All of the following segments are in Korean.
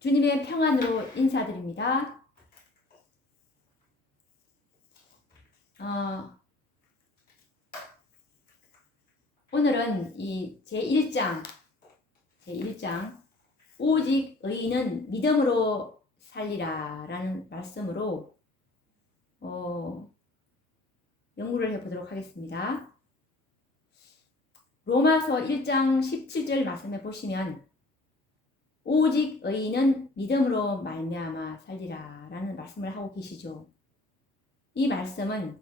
주님의 평안으로 인사드립니다. 오늘은 이 제1장 오직 의인은 믿음으로 살리라 라는 말씀으로 연구를 해보도록 하겠습니다. 로마서 1장 17절 말씀해 보시면 오직 의인은 믿음으로 말미암아 살리라 라는 말씀을 하고 계시죠. 이 말씀은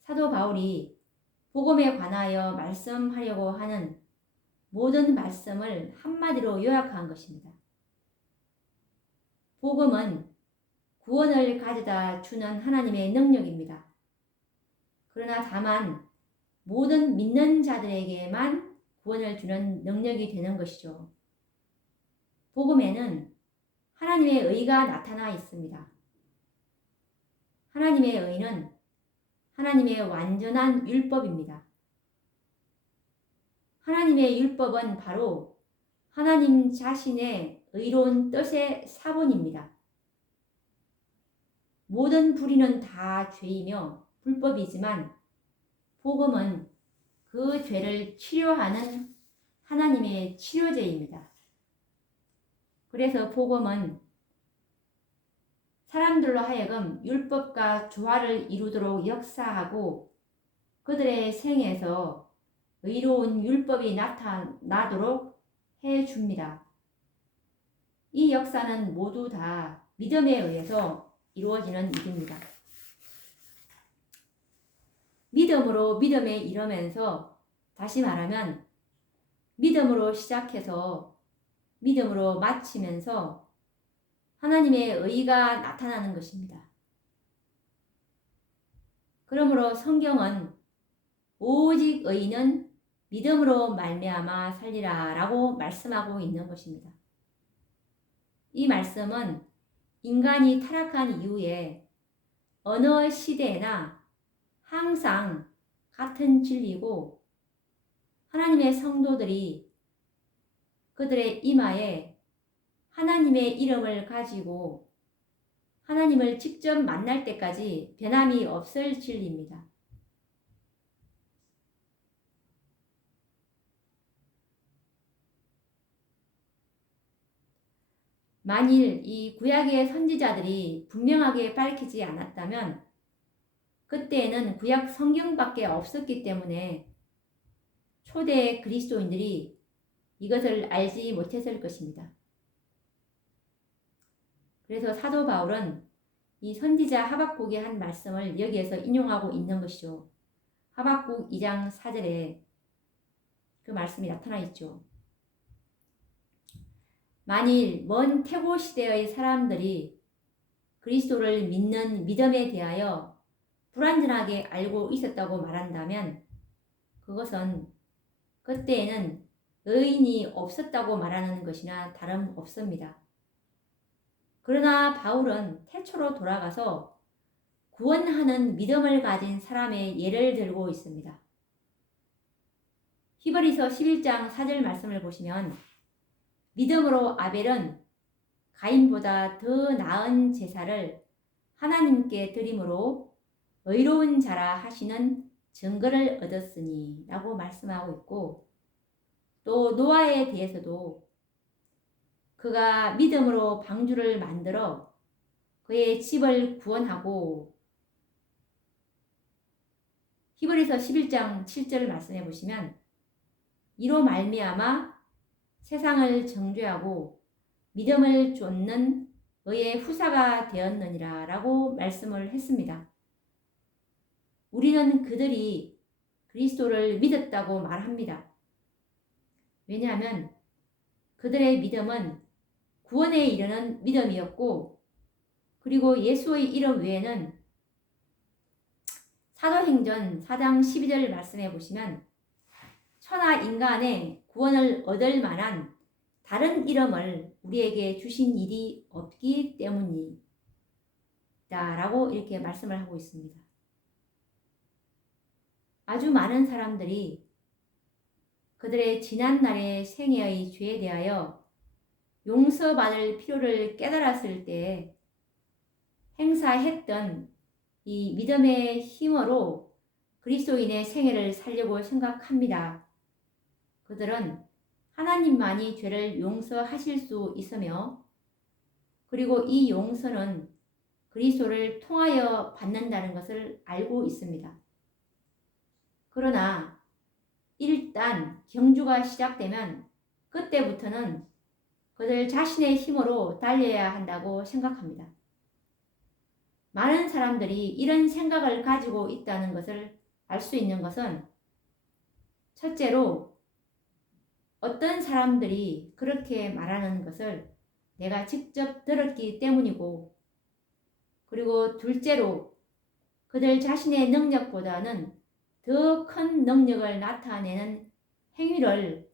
사도 바울이 복음에 관하여 말씀하려고 하는 모든 말씀을 한마디로 요약한 것입니다. 복음은 구원을 가져다 주는 하나님의 능력입니다. 그러나 다만 모든 믿는 자들에게만 구원을 주는 능력이 되는 것이죠. 복음에는 하나님의 의가 나타나 있습니다. 하나님의 의는 하나님의 완전한 율법입니다. 하나님의 율법은 바로 하나님 자신의 의로운 뜻의 사본입니다. 모든 불의는 다 죄이며 불법이지만 복음은 그 죄를 치료하는 하나님의 치료제입니다. 그래서 복음은 사람들로 하여금 율법과 조화를 이루도록 역사하고 그들의 생에서 의로운 율법이 나타나도록 해줍니다. 이 역사는 모두 다 믿음에 의해서 이루어지는 일입니다. 믿음으로 믿음에 이르면서, 다시 말하면 믿음으로 시작해서 믿음으로 마치면서 하나님의 의가 나타나는 것입니다. 그러므로 성경은 오직 의인은 믿음으로 말미암아 살리라 라고 말씀하고 있는 것입니다. 이 말씀은 인간이 타락한 이후에 어느 시대나 항상 같은 진리고 하나님의 성도들이 그들의 이마에 하나님의 이름을 가지고 하나님을 직접 만날 때까지 변함이 없을 진리입니다. 만일 이 구약의 선지자들이 분명하게 밝히지 않았다면 그때에는 구약 성경밖에 없었기 때문에 초대 그리스도인들이 이것을 알지 못했을 것입니다. 그래서 사도 바울은 이 선지자 하박국의 한 말씀을 여기에서 인용하고 있는 것이죠. 하박국 2장 4절에 그 말씀이 나타나 있죠. 만일 먼 태고 시대의 사람들이 그리스도를 믿는 믿음에 대하여 불완전하게 알고 있었다고 말한다면 그것은 그때에는 의인이 없었다고 말하는 것이나 다름없습니다. 그러나 바울은 태초로 돌아가서 구원하는 믿음을 가진 사람의 예를 들고 있습니다. 히브리서 11장 4절 말씀을 보시면 믿음으로 아벨은 가인보다 더 나은 제사를 하나님께 드림으로 의로운 자라 하시는 증거를 얻었으니 라고 말씀하고 있고, 또 노아에 대해서도 그가 믿음으로 방주를 만들어 그의 집을 구원하고, 히브리서 11장 7절을 말씀해 보시면 이로 말미암아 세상을 정죄하고 믿음을 쫓는 의의 후사가 되었느니라 라고 말씀을 했습니다. 우리는 그들이 그리스도를 믿었다고 말합니다. 왜냐하면 그들의 믿음은 구원에 이르는 믿음이었고, 그리고 예수의 이름 외에는 사도행전 4장 12절 말씀해 보시면 천하 인간의 구원을 얻을 만한 다른 이름을 우리에게 주신 일이 없기 때문이다 라고 이렇게 말씀을 하고 있습니다. 아주 많은 사람들이 그들의 지난날의 생애의 죄에 대하여 용서받을 필요를 깨달았을 때 행사했던 이 믿음의 힘으로 그리스도인의 생애를 살려고 생각합니다. 그들은 하나님만이 죄를 용서하실 수 있으며 그리고 이 용서는 그리스도를 통하여 받는다는 것을 알고 있습니다. 그러나 일단 경주가 시작되면 그때부터는 그들 자신의 힘으로 달려야 한다고 생각합니다. 많은 사람들이 이런 생각을 가지고 있다는 것을 알 수 있는 것은 첫째로 어떤 사람들이 그렇게 말하는 것을 내가 직접 들었기 때문이고 그리고 둘째로 그들 자신의 능력보다는 더 큰 능력을 나타내는 행위를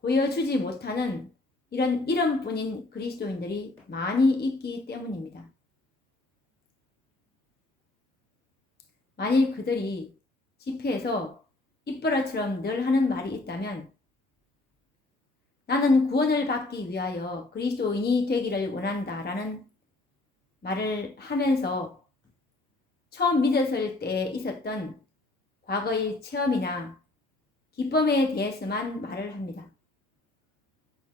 보여주지 못하는 이런 이름뿐인 그리스도인들이 많이 있기 때문입니다. 만일 그들이 집회에서 입버릇처럼 늘 하는 말이 있다면 나는 구원을 받기 위하여 그리스도인이 되기를 원한다 라는 말을 하면서 처음 믿었을 때 있었던 과거의 체험이나 기쁨에 대해서만 말을 합니다.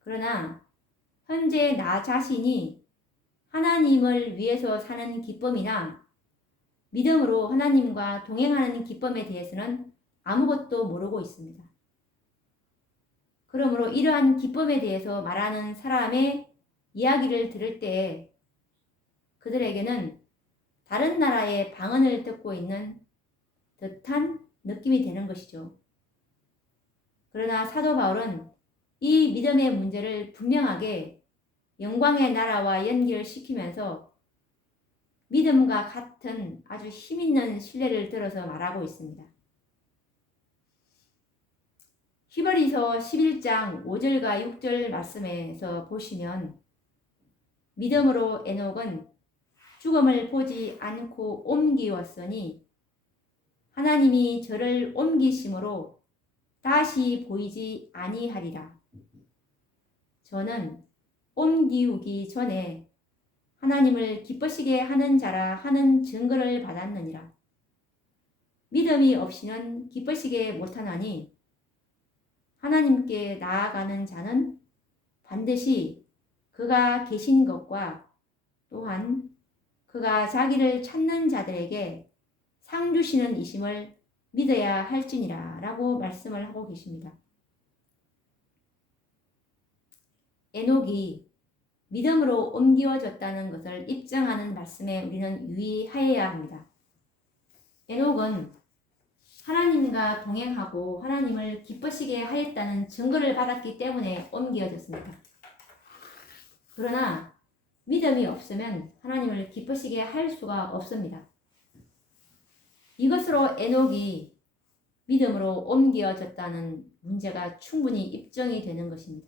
그러나 현재 나 자신이 하나님을 위해서 사는 기쁨이나 믿음으로 하나님과 동행하는 기쁨에 대해서는 아무것도 모르고 있습니다. 그러므로 이러한 기쁨에 대해서 말하는 사람의 이야기를 들을 때 그들에게는 다른 나라의 방언을 듣고 있는 듯한 느낌이 되는 것이죠. 그러나 사도 바울은 이 믿음의 문제를 분명하게 영광의 나라와 연결시키면서 믿음과 같은 아주 힘있는 신뢰를 들어서 말하고 있습니다. 히브리서 11장 5절과 6절 말씀에서 보시면 믿음으로 에녹은 죽음을 보지 않고 옮기었으니 하나님이 저를 옮기심으로 다시 보이지 아니하리라. 저는 옮기우기 전에 하나님을 기쁘시게 하는 자라 하는 증거를 받았느니라. 믿음이 없이는 기쁘시게 못하나니 하나님께 나아가는 자는 반드시 그가 계신 것과 또한 그가 자기를 찾는 자들에게 상 주시는 이심을 믿어야 할지니라 라고 말씀을 하고 계십니다. 에녹이 믿음으로 옮겨졌다는 것을 입증하는 말씀에 우리는 유의하여야 합니다. 에녹은 하나님과 동행하고 하나님을 기쁘시게 하였다는 증거를 받았기 때문에 옮겨졌습니다. 그러나 믿음이 없으면 하나님을 기쁘시게 할 수가 없습니다. 이것으로 에녹이 믿음으로 옮겨졌다는 문제가 충분히 입증이 되는 것입니다.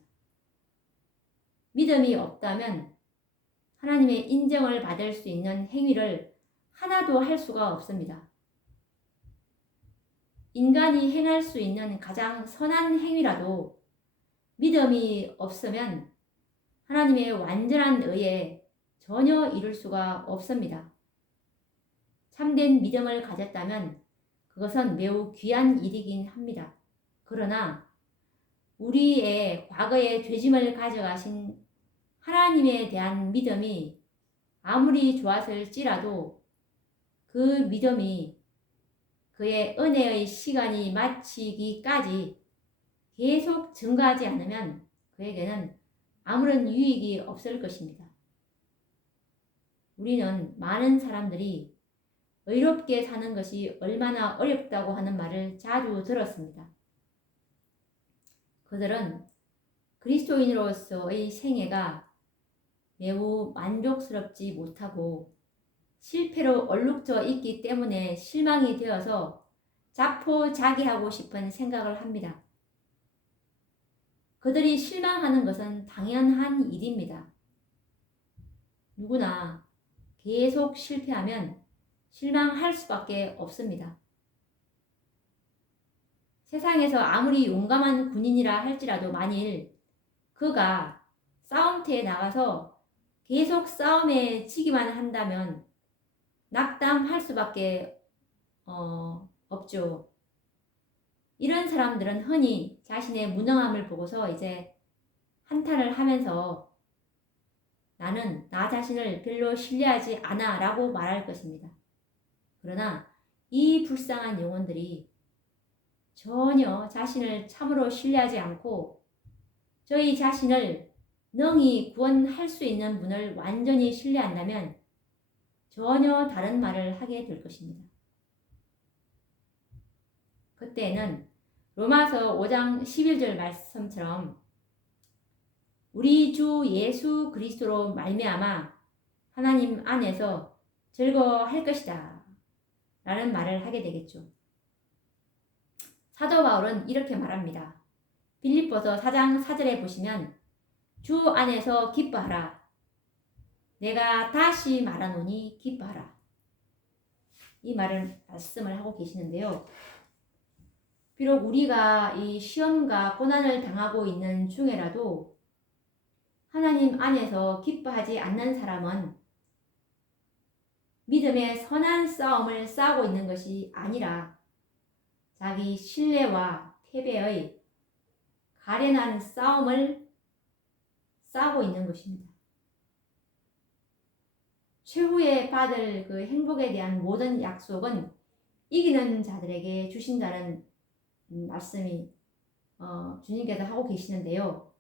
믿음이 없다면 하나님의 인정을 받을 수 있는 행위를 하나도 할 수가 없습니다. 인간이 행할 수 있는 가장 선한 행위라도 믿음이 없으면 하나님의 완전한 의에 전혀 이룰 수가 없습니다. 참된 믿음을 가졌다면 그것은 매우 귀한 일이긴 합니다. 그러나 우리의 과거의 죄짐을 가져가신 하나님에 대한 믿음이 아무리 좋았을지라도 그 믿음이 그의 은혜의 시간이 마치기까지 계속 증가하지 않으면 그에게는 아무런 유익이 없을 것입니다. 우리는 많은 사람들이 의롭게 사는 것이 얼마나 어렵다고 하는 말을 자주 들었습니다. 그들은 그리스도인으로서의 생애가 매우 만족스럽지 못하고 실패로 얼룩져 있기 때문에 실망이 되어서 자포자기하고 싶은 생각을 합니다. 그들이 실망하는 것은 당연한 일입니다. 누구나 계속 실패하면 실망할 수밖에 없습니다. 세상에서 아무리 용감한 군인이라 할지라도 만일 그가 싸움터에 싸움터에 나가서 계속 싸움에 지기만 한다면 낙담할 수밖에 없죠. 이런 사람들은 흔히 자신의 무능함을 보고서 이제 한탄을 하면서 나는 나 자신을 별로 신뢰하지 않아 라고 말할 것입니다. 그러나 이 불쌍한 영혼들이 전혀 자신을 참으로 신뢰하지 않고 저희 자신을 능히 구원할 수 있는 분을 완전히 신뢰한다면 전혀 다른 말을 하게 될 것입니다. 그때는 로마서 5장 11절 말씀처럼 우리 주 예수 그리스도로 말미암아 하나님 안에서 즐거워할 것이다 라는 말을 하게 되겠죠. 사도 바울은 이렇게 말합니다. 빌립보서 4장 4절에 보시면 주 안에서 기뻐하라. 내가 다시 말하노니 기뻐하라. 이 말씀을 하고 계시는데요. 비록 우리가 이 시험과 고난을 당하고 있는 중에라도 하나님 안에서 기뻐하지 않는 사람은 믿음의 선한 싸움을 싸우고 있는 것이 아니라 자기 신뢰와 패배의 가련한 싸움을 싸우고 있는 것입니다. 최후에 받을 그 행복에 대한 모든 약속은 이기는 자들에게 주신다는 말씀이 주님께서 하고 계시는데요.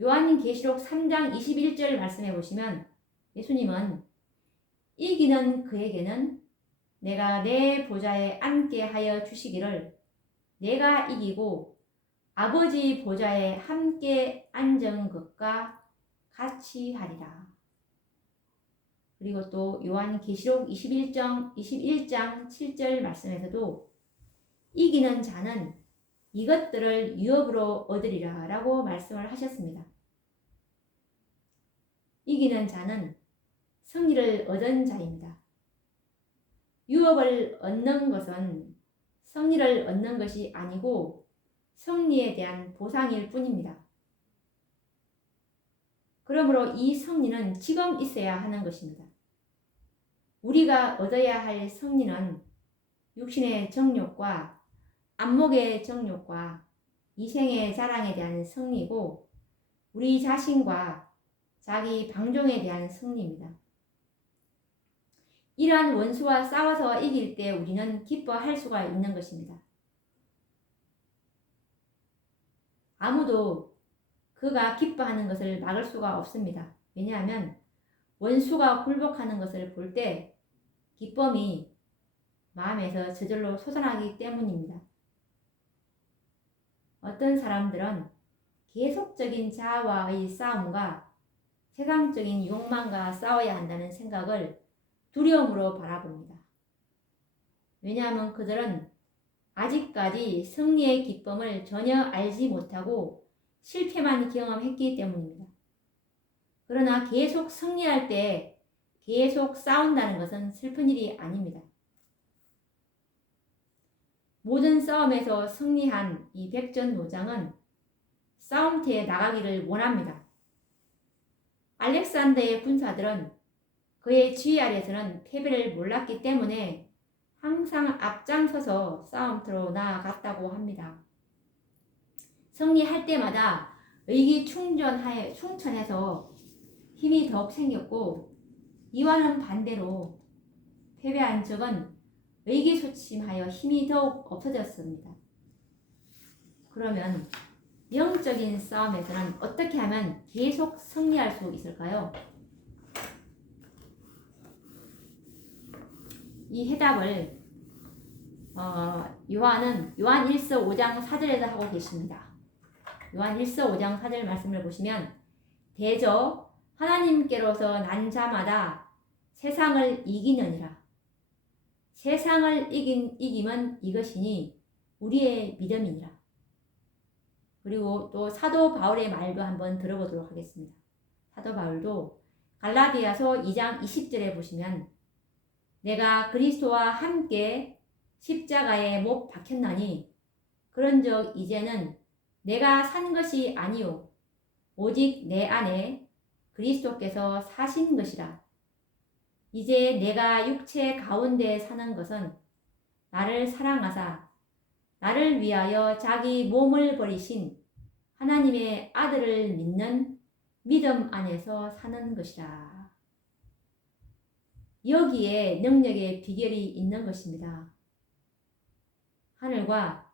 요한계시록 3장 21절 말씀해 보시면 예수님은 이기는 그에게는 내가 내 보좌에 앉게 하여 주시기를 내가 이기고 아버지 보좌에 함께 앉은 것과 같이 하리라. 그리고 또 요한계시록 21장 7절 말씀에서도 이기는 자는 이것들을 유업으로 얻으리라 라고 말씀을 하셨습니다. 이기는 자는 승리를 얻은 자입니다. 유업을 얻는 것은 승리를 얻는 것이 아니고 승리에 대한 보상일 뿐입니다. 그러므로 이 승리는 지금 있어야 하는 것입니다. 우리가 얻어야 할 승리는 육신의 정욕과 안목의 정욕과 이생의 자랑에 대한 승리고 우리 자신과 자기 방종에 대한 승리입니다. 이러한 원수와 싸워서 이길 때 우리는 기뻐할 수가 있는 것입니다. 아무도 그가 기뻐하는 것을 막을 수가 없습니다. 왜냐하면 원수가 굴복하는 것을 볼 때 기쁨이 마음에서 저절로 솟아나기 때문입니다. 어떤 사람들은 계속적인 자아와의 싸움과 세상적인 욕망과 싸워야 한다는 생각을 두려움으로 바라봅니다. 왜냐하면 그들은 아직까지 승리의 기쁨을 전혀 알지 못하고 실패만 경험했기 때문입니다. 그러나 계속 승리할 때 계속 싸운다는 것은 슬픈 일이 아닙니다. 모든 싸움에서 승리한 이 백전노장은 싸움터에 나가기를 원합니다. 알렉산더의 군사들은 그의 지휘 아래서는 패배를 몰랐기 때문에 항상 앞장서서 싸움터로 나아갔다고 합니다. 승리할 때마다 의기충천해서 힘이 더욱 생겼고 이와는 반대로 패배한 적은 의기소침하여 힘이 더욱 없어졌습니다. 그러면 영적인 싸움에서는 어떻게 하면 계속 승리할 수 있을까요? 이 해답을 요한 1서 5장 4절에서 하고 계십니다. 요한 1서 5장 4절 말씀을 보시면 대저 하나님께로서 난 자마다 세상을 이기느니라. 세상을 이김은 이것이니 우리의 믿음이니라. 그리고 또 사도 바울의 말도 한번 들어보도록 하겠습니다. 사도 바울도 갈라디아서 2장 20절에 보시면 내가 그리스도와 함께 십자가에 못 박혔나니 그런즉 이제는 내가 산 것이 아니요 오직 내 안에 그리스도께서 사신 것이라. 이제 내가 육체 가운데 사는 것은 나를 사랑하사 나를 위하여 자기 몸을 버리신 하나님의 아들을 믿는 믿음 안에서 사는 것이라. 여기에 능력의 비결이 있는 것입니다. 하늘과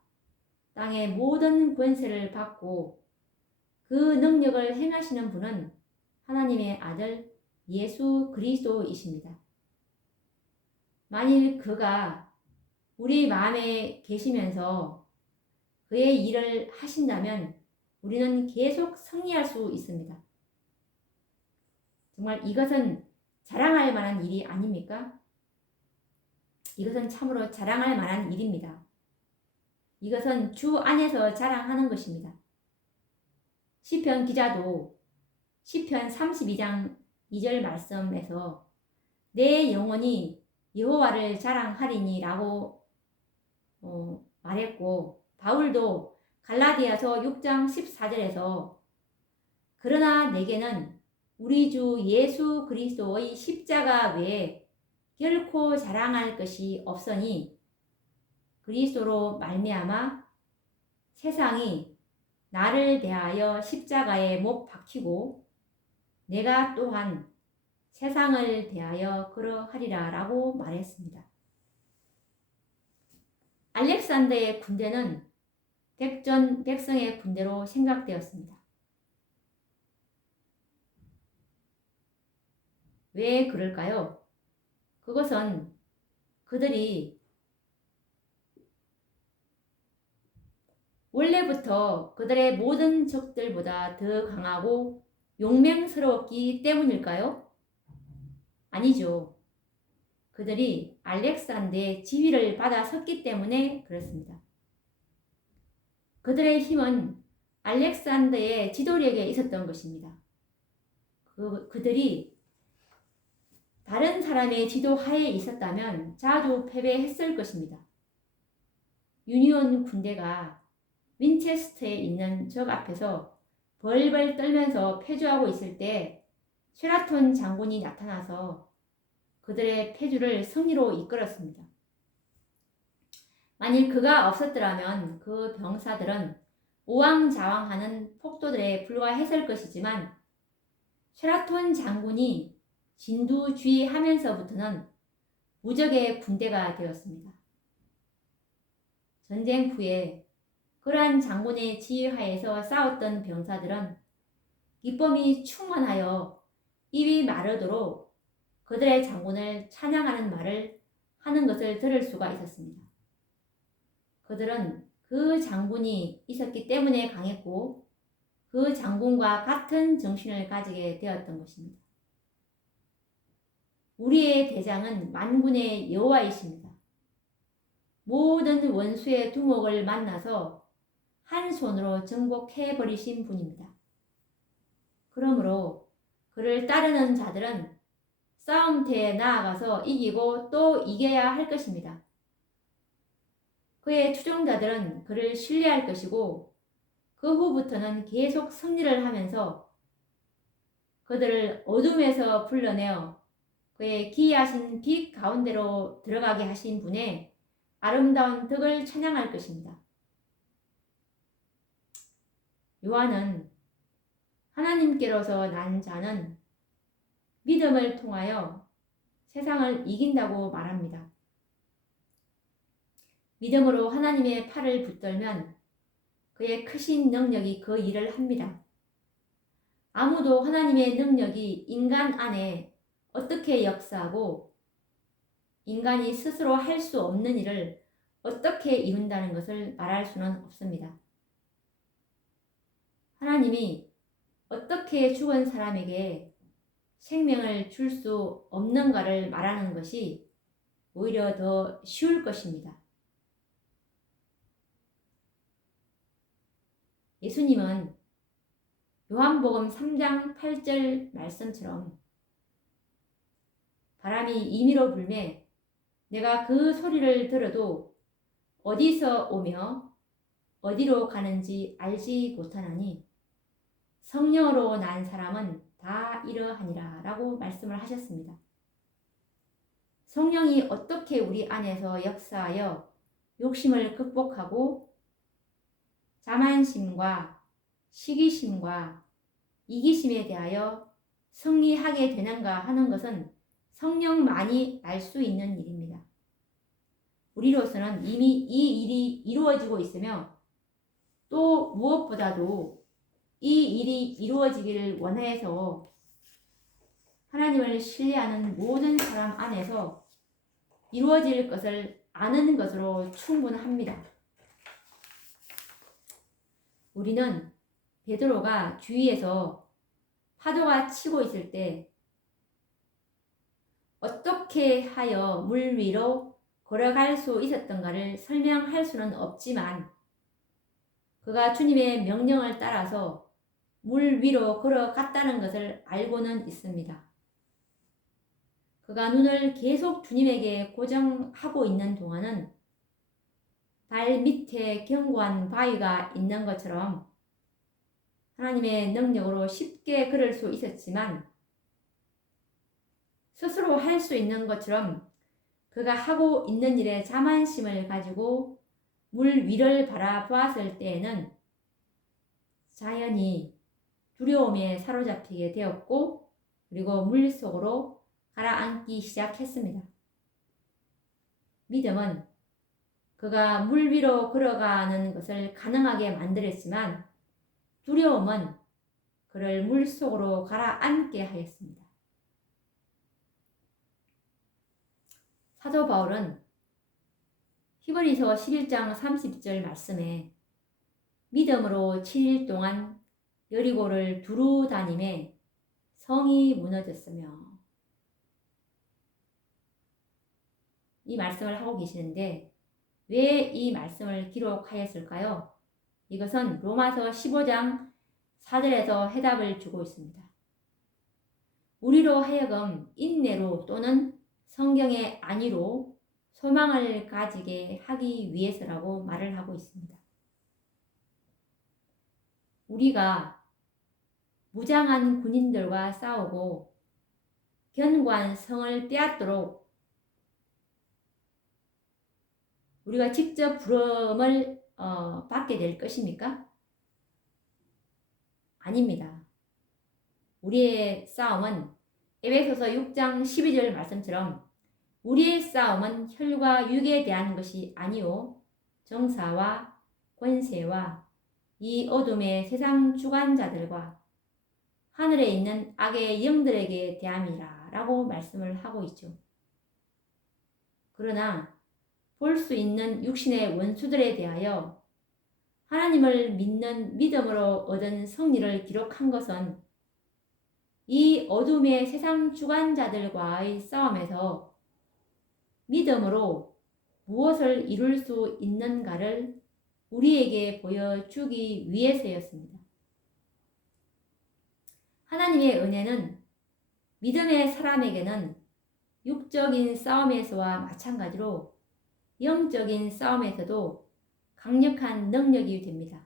땅의 모든 권세를 받고 그 능력을 행하시는 분은 하나님의 아들 예수 그리스도이십니다. 만일 그가 우리 마음에 계시면서 그의 일을 하신다면 우리는 계속 승리할 수 있습니다. 정말 이것은 자랑할 만한 일이 아닙니까? 이것은 참으로 자랑할 만한 일입니다. 이것은 주 안에서 자랑하는 것입니다. 시편 기자도 시편 32장 2절 말씀에서 내 영혼이 여호와를 자랑하리니 라고 말했고, 바울도 갈라디아서 6장 14절에서 그러나 내게는 우리 주 예수 그리스도의 십자가 외에 결코 자랑할 것이 없으니 그리스도로 말미암아 세상이 나를 대하여 십자가에 못 박히고 내가 또한 세상을 대하여 그러하리라 라고 말했습니다. 알렉산더의 군대는 백전 백성의 군대로 생각되었습니다. 왜 그럴까요? 그것은 그들이 원래부터 그들의 모든 적들보다 더 강하고 용맹스러웠기 때문일까요? 아니죠. 그들이 알렉산더의 지휘를 받아 섰기 때문에 그렇습니다. 그들의 힘은 알렉산더의 지도력에 있었던 것입니다. 그들이 다른 사람의 지도 하에 있었다면 자주 패배했을 것입니다. 유니온 군대가 윈체스터에 있는 적 앞에서 벌벌 떨면서 패주하고 있을 때 쉐라톤 장군이 나타나서 그들의 패주를 승리로 이끌었습니다. 만일 그가 없었더라면 그 병사들은 우왕좌왕하는 폭도들에 불과했을 것이지만 쉐라톤 장군이 진두지휘하면서부터는 무적의 군대가 되었습니다. 전쟁 후에 그러한 장군의 지휘하에서 싸웠던 병사들은 기쁨이 충만하여 입이 마르도록 그들의 장군을 찬양하는 말을 하는 것을 들을 수가 있었습니다. 그들은 그 장군이 있었기 때문에 강했고 그 장군과 같은 정신을 가지게 되었던 것입니다. 우리의 대장은 만군의 여호와이십니다. 모든 원수의 두목을 만나서 한 손으로 정복해버리신 분입니다. 그러므로 그를 따르는 자들은 싸움터에 나아가서 이기고 또 이겨야 할 것입니다. 그의 추종자들은 그를 신뢰할 것이고 그 후부터는 계속 승리를 하면서 그들을 어둠에서 불러내어 그의 기이하신 빛 가운데로 들어가게 하신 분의 아름다운 덕을 찬양할 것입니다. 요한은 하나님께로서 난 자는 믿음을 통하여 세상을 이긴다고 말합니다. 믿음으로 하나님의 팔을 붙들면 그의 크신 능력이 그 일을 합니다. 아무도 하나님의 능력이 인간 안에 어떻게 역사하고 인간이 스스로 할 수 없는 일을 어떻게 이룬다는 것을 말할 수는 없습니다. 하나님이 어떻게 죽은 사람에게 생명을 줄 수 없는가를 말하는 것이 오히려 더 쉬울 것입니다. 예수님은 요한복음 3장 8절 말씀처럼 바람이 임의로 불매 내가 그 소리를 들어도 어디서 오며 어디로 가는지 알지 못하나니 성령으로 난 사람은 다 이런 이러하니라 라고 말씀을 하셨습니다. 성령이 어떻게 우리 안에서 역사하여 욕심을 극복하고 자만심과 시기심과 이기심에 대하여 승리하게 되는가 하는 것은 성령만이 알 수 있는 일입니다. 우리로서는 이미 이 일이 이루어지고 있으며 또 무엇보다도 이 일이 이루어지기를 원해서 하나님을 신뢰하는 모든 사람 안에서 이루어질 것을 아는 것으로 충분합니다. 우리는 베드로가 주위에서 파도가 치고 있을 때 어떻게 하여 물 위로 걸어갈 수 있었던가를 설명할 수는 없지만 그가 주님의 명령을 따라서 물 위로 걸어갔다는 것을 알고는 있습니다. 그가 눈을 계속 주님에게 고정하고 있는 동안은 발 밑에 견고한 바위가 있는 것처럼 하나님의 능력으로 쉽게 걸을 수 있었지만 스스로 할 수 있는 것처럼 그가 하고 있는 일에 자만심을 가지고 물 위를 바라보았을 때에는 자연히 두려움에 사로잡히게 되었고 그리고 물 속으로 가라앉기 시작했습니다. 믿음은 그가 물 위로 걸어가는 것을 가능하게 만들었지만 두려움은 그를 물 속으로 가라앉게 하였습니다. 사도 바울은 히브리서 11장 30절 말씀에 믿음으로 7일 동안 여리고를 두루 다니매 성이 무너졌으며 이 말씀을 하고 계시는데 왜 이 말씀을 기록하였을까요? 이것은 로마서 15장 4절에서 해답을 주고 있습니다. 우리로 하여금 인내로 또는 성경의 안위로 소망을 가지게 하기 위해서라고 말을 하고 있습니다. 우리가 무장한 군인들과 싸우고 견고한 성을 빼앗도록 우리가 직접 부름을 받게 될 것입니까? 아닙니다. 우리의 싸움은 에베소서 6장 12절 말씀처럼 우리의 싸움은 혈과 육에 대한 것이 아니요 정사와 권세와 이 어둠의 세상 주관자들과 하늘에 있는 악의 영들에게 대함이라 라고 말씀을 하고 있죠. 그러나 볼 수 있는 육신의 원수들에 대하여 하나님을 믿는 믿음으로 얻은 승리를 기록한 것은 이 어둠의 세상 주관자들과의 싸움에서 믿음으로 무엇을 이룰 수 있는가를 우리에게 보여주기 위해서였습니다. 하나님의 은혜는 믿음의 사람에게는 육적인 싸움에서와 마찬가지로 영적인 싸움에서도 강력한 능력이 됩니다.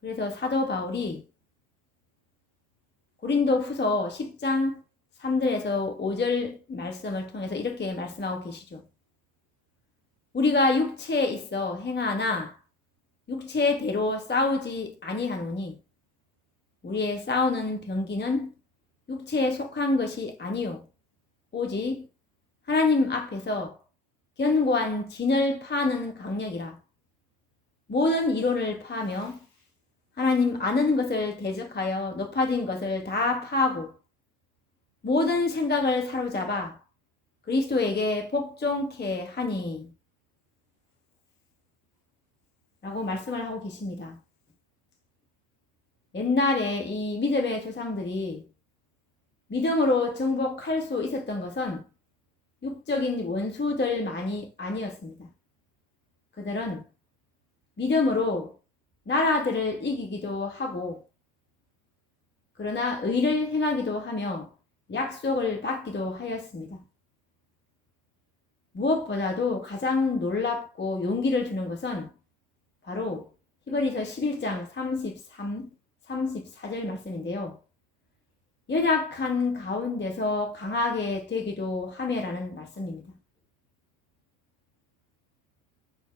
그래서 사도 바울이 고린도 후서 10장 3절에서 5절 말씀을 통해서 이렇게 말씀하고 계시죠. 우리가 육체에 있어 행하나 육체대로 싸우지 아니하노니 우리의 싸우는 병기는 육체에 속한 것이 아니요 오직 하나님 앞에서 견고한 진을 파는 강력이라. 모든 이론을 파며 하나님 아는 것을 대적하여 높아진 것을 다 파하고 모든 생각을 사로잡아 그리스도에게 복종케 하니 라고 말씀을 하고 계십니다. 옛날에 이 믿음의 조상들이 믿음으로 정복할 수 있었던 것은 육적인 원수들만이 아니었습니다. 그들은 믿음으로 나라들을 이기기도 하고 그러나 의를 행하기도 하며 약속을 받기도 하였습니다. 무엇보다도 가장 놀랍고 용기를 주는 것은 바로 히브리서 11장 33, 34절 말씀인데요. 연약한 가운데서 강하게 되기도 하매라는 말씀입니다.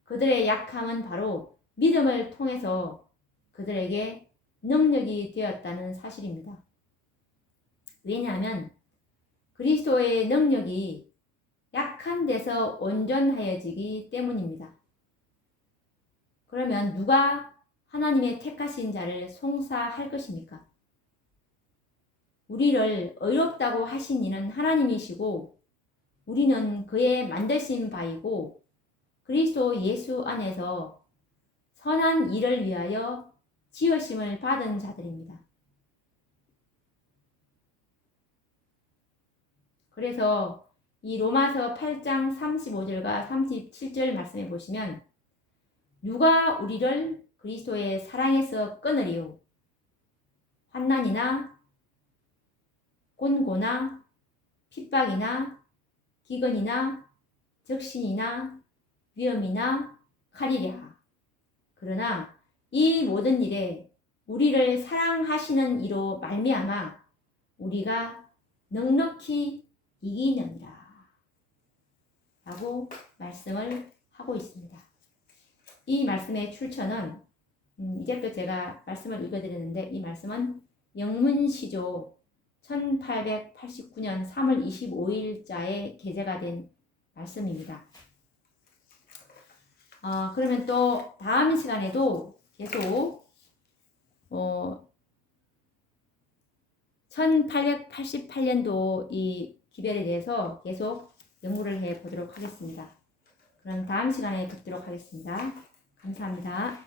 그들의 약함은 바로 믿음을 통해서 그들에게 능력이 되었다는 사실입니다. 왜냐하면 그리스도의 능력이 약한 데서 온전하여지기 때문입니다. 그러면 누가 하나님의 택하신 자를 송사할 것입니까? 우리를 의롭다고 하신 이는 하나님이시고 우리는 그의 만드신 바이고 그리스도 예수 안에서 선한 일을 위하여 지으심을 받은 자들입니다. 그래서 이 로마서 8장 35절과 37절 말씀해 보시면 누가 우리를 그리스도의 사랑에서 끊으리요? 환난이나 곤고나 핍박이나 기근이나 적신이나 위험이나 칼이랴. 그러나 이 모든 일에 우리를 사랑하시는 이로 말미암아 우리가 넉넉히 이기느니라 라고 말씀을 하고 있습니다. 이 말씀의 출처는 이제부터 제가 말씀을 읽어드리는데 이 말씀은 영문시조 1889년 3월 25일자에 게재가 된 말씀입니다. 그러면 또 다음 시간에도 계속 1888년도 이 기별에 대해서 계속 연구를 해 보도록 하겠습니다. 그럼 다음 시간에 뵙도록 하겠습니다. 감사합니다.